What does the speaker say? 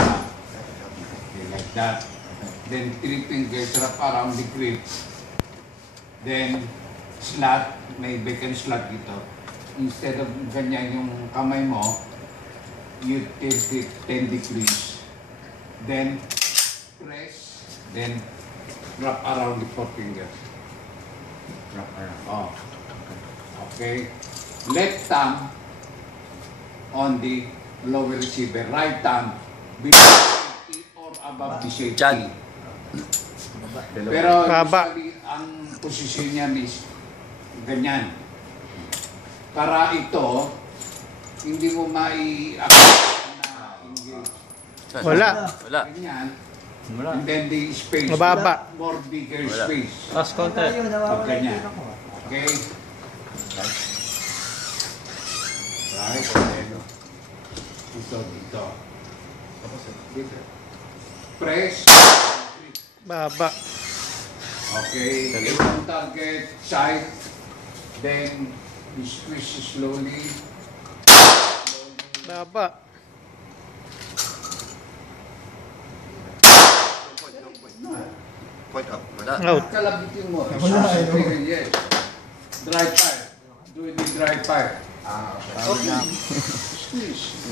up. Okay, like that. Then 3 fingers wrap around the grip. Then slot, may bacon slot dito. Instead of ganyan yung kamay mo, you tilt it 10 degrees. Then press, then wrap around the 4 fingers. Wrap around. Oh. Okay. Left thumb on the lower receiver. Right thumb below safety or above the safety. Chan. Pero usually, ang posisyon niyan is ganyan. Para ito, hindi mo mai-accept na engage. Wala. Wala. Ganyan. Wala. And then the space. Mababa. More bigger space. Last contact. Pag ganyan. Okay? Right. Then, ito, dito. Dito. Press. Baba. Okay. Yung target side. Then, you squeeze slowly. Baba. Point up. Wala. Out. Kalabitin mo. Yes. Dry fire. Do the dry fire. Okay. Squeeze.